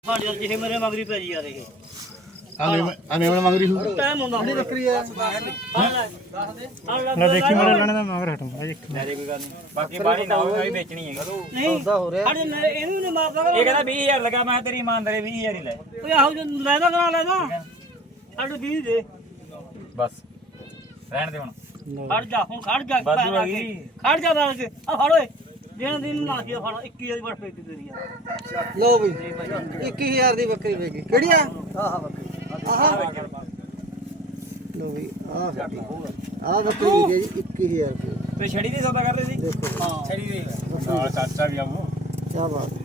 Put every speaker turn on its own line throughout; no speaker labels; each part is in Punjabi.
ਸਾਡੇ ਜਿਹੇ ਮੇਰੇ ਮਗਰੀ ਪੈ ਜੀ ਯਾਰ ਇਹ
ਆਨੇ ਵਾਲਾ ਮੰਗਰੀ ਹੂ
ਟਾਈਮ ਹੁੰਦਾ ਨਹੀਂ ਬੱਕਰੀ ਆ
ਨਾ ਦੇਖੀ ਮੇਰੇ ਲੈਣੇ ਦਾ ਮਗਰ ਹਟੂੰ
ਕੋਈ ਗੱਲ ਨਹੀਂ ਬਾਕੀ ਬਾੜੀ ਨਾ ਹੋਈ ਵੇਚਣੀ ਹੈਗੀ
ਨਹੀਂ ਸਾਡੇ ਇਹਨੂੰ ਨਹੀਂ ਮਾਰਦਾ
ਇਹ ਕਹਿੰਦਾ 20000 ਲਗਾ ਮੈਂ ਤੇਰੀ ਇਮਾਨਦਾਰੀ 20000 ਹੀ ਲੈ
ਓਏ ਆਹੋ ਜੇ ਲੈਦਾ ਕਰਾ ਲੈਦਾ ਸਾਡੇ 20 ਦੇ
ਬਸ ਰਹਿਣ ਦੇ ਹੁਣ
ਖੜ ਜਾ ਹੁਣ ਖੜ ਜਾ
ਵਾਧੂ ਆ ਗਈ।
ਖੜ ਜਾ ਨਾਲ ਕੇ ਆ ਫੜ ਓਏ ਦਿਨ ਦਿਨ ਨਾ ਸੀ ਫੜ 21 ਦੀ ਵੜ ਪਈ ਤੇਰੀ ਯਾਰ
ਲਓ ਬਈ 21000 ਦੀ ਬੱਕਰੀ ਵੇਗੀ ਕਿਹੜੀ ਆ ਆਹ ਬੱਕਰੀ ਲਓ ਬਈ ਆਹ ਬੱਕਰੀ ਵੇਗੀ ਜੀ 21000 ਰੁਪਏ
ਤੇ ਛੜੀ ਦੀ ਸੌਦਾ ਕਰਦੇ ਸੀ
ਦੇਖੋ
ਹਾਂ
ਛੜੀ ਦੀ ਨਾਲ ਚਾਚਾ ਵੀ ਆਵੋ
ਕੀ ਬਾਤ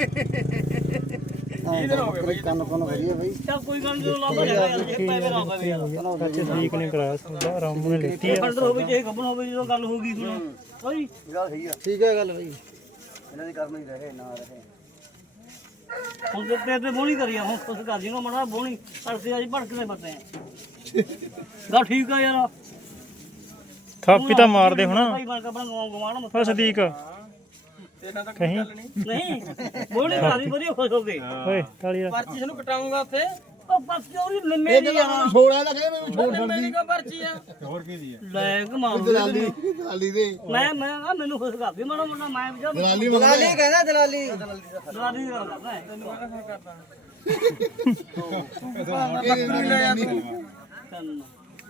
ਇਹਦੇ ਹੋ ਗਏ ਬਈ ਕੰਨ ਕੋਨ ਵਧੀਆ ਬਈ
ਚੱਲ ਕੋਈ ਗੱਲ ਨਹੀਂ ਲਾਂਭਾ ਲੈ ਯਾਰ ਜੇ ਪੈਸੇ ਨਾ ਹੋਵੇ ਯਾਰ
ਚਾਚੇ ਠੀਕ ਨੇ ਕਰਾਇਆ ਸੌਦਾ ਆਰਾਮ ਨਾਲ ਲੈਤੀ ਆ
ਫੰਡਰ ਹੋਵੇ ਜੇ ਗੱਬਣ ਹੋਵੇ ਜਦੋਂ ਗੱਲ ਹੋ ਗਈ ਹੁਣ ਓਏ
ਗੱਲ ਸਹੀ ਆ ਠੀਕ ਹੈ ਗੱਲ ਬਈ ਇਹਨਾਂ ਦੀ ਕਰਮ ਹੀ ਰਹੇ ਨਾ ਰਹੇ
ਹੁਣ ਤੇ ਬੋਣੀ ਕਰੀਆ ਹੁਣ ਕੁਛ ਕਰ ਜੀ ਨਾ ਮੜਾ ਬੋਣੀ ਅਰਸੇ ਅੱਜ ਭੜਕਦੇ ਬੱਤੇ ਆ ਗੱਲ ਠੀਕ ਆ ਯਾਰ
ਥਾਪੀ ਤਾਂ ਮਾਰਦੇ ਹੁਣ
ਭਾਈ ਬਣ ਕੇ ਆਪਣਾ ਗਵਾਣ
ਓ ਸਦੀਕ ਕਹੀਂ
ਨਹੀਂ ਬੋਣੀ ਕਰੀ ਵਧੀਆ ਖੁਸ਼ ਹੋ ਗਏ
ਓਏ ਤਾਲੀ ਦਾ
ਪਰਚੀ ਨੂੰ ਕਟਾਉਂਗਾ ਉੱਥੇ ਉਹ ਪਰਚੀ ਉਹਦੀ ਮੇਰੀ ਆ
ਛੋੜਾ ਦਾ ਕਹੇ ਮੈਨੂੰ ਛੋੜ
ਮੇਰੀ ਕੋ ਪਰਚੀ ਆ
ਹੋਰ ਕੀ ਦੀ
ਲੈ ਕਮਾਲ
ਦਲਾਲੀ ਦੇ
ਮੈਂ ਮੈਨੂੰ ਖੁਸ਼ ਕਰਦੀ ਮਾੜਾ ਮੋਟਾ ਮੈਂ ਵੀ
ਦਲਾਲੀ
ਦਲਾਲੀ ਕਹਿੰਦਾ ਦਲਾਲੀ
ਦਲਾਲੀ ਦੀ ਗੱਲ ਕਰਦਾ ਤੈਨੂੰ
ਬੱਕਰੀ ਲੈ ਆ ਤੂੰ
ਚੱਲ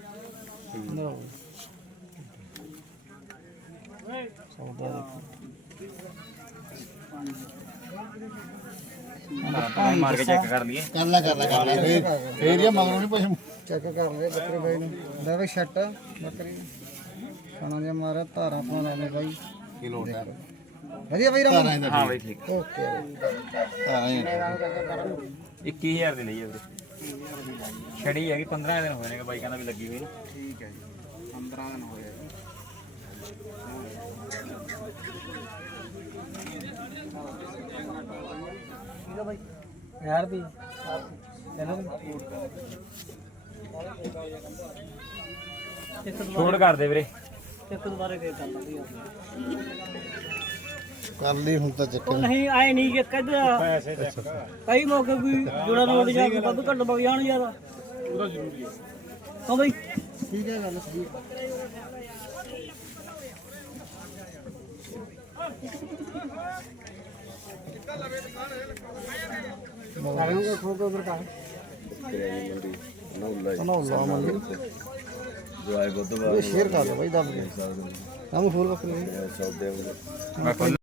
ਮਾਰ ਕੇ ਚੈੱਕ ਕਰ ਲਈਏ
ਕਰ ਲੈ ਫੇਰ ਇਹ ਮਗਰੋਂ ਨਹੀਂ ਪੁੱਛ
ਚੈੱਕ ਕਰ ਲੈ ਬੱਕਰੇ ਬਾਈ ਨੂੰ ਲੈ ਬਈ ਛੱਟ ਬੱਕਰੀ ਖਾਣਾ ਦੇ ਮਾਰਾ ਧਾਰਾਂ ਪਾਉਣਾ ਨੇ ਬਾਈ
ਕਿਲੋ ਦਾ
ਵਧੀਆ ਬਾਈ ਰਾਮ
ਹਾਂ ਬਈ ਠੀਕ
ਓਕੇ
21000 ਦੀ ਲਈ ਵੀਰੇ ਛੜੀ ਹੈਗੀ 15 ਦਿਨ ਹੋਏ ਨੇ ਬਾਈ ਕਹਿੰਦਾ ਵੀ ਲੱਗੀ ਹੋਈ
ਠੀਕ ਹੈ ਜੀ 15 ਦਿਨ ਹੋਏ ਯਾਰ ਵੀ
ਛੋੜ ਕਰ ਦੇ ਵੀਰੇ
ਇੱਕ ਦੁਬਾਰੇ ਫੇਰ ਕਰ ਲਾਂਗੇ
ਕਰ ਲਈ ਹੁਣ ਤਾਂ ਚੱਕਰ
ਉਹ ਨਹੀਂ ਆਏ ਨਹੀਂ ਕਿ ਕਦ ਕਈ ਮੌਕੇ ਕੋਈ ਜੋੜਾ ਰੋਡ ਜਾ ਕੇ ਵੱਧ ਘੱਟ ਵਗ ਜਾਣ ਯਾਰ ਉਹਦਾ ਜ਼ਰੂਰੀ ਹੈ ਹਾਂ ਬਈ
ਠੀਕ ਹੈ ਗੱਲ ਸਹੀ ਸਾਰਿਆਂ ਦਾ ਖੋਕ ਉਧਰ ਕਾ ਨੌਲਾ ਮੰਡੀ ਜੋ ਆਏ ਬੁੱਧਵਾਰ ਸ਼ੇਅਰ ਕਰ ਦੋ ਬਾਈ ਦੱਬ ਕੇ ਕੰਮ ਫੂਲ ਬੱਕਰੀ
ਮੈਂ